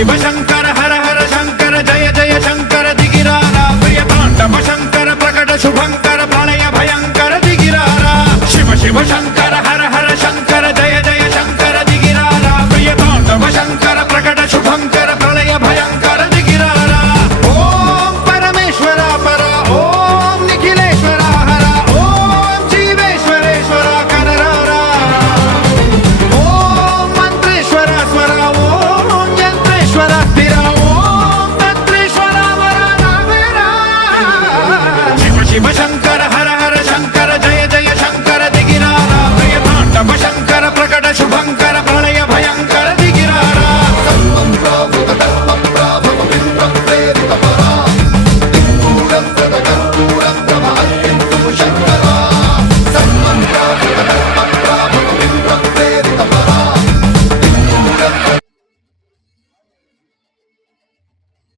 शिव शंकर हर हर शंकर जय जय शंकर दिगिरारा प्रिय तांडव शंकर प्रकट शुभंकर प्रलय भयंकर दिगिरारा शिव शिव शंकर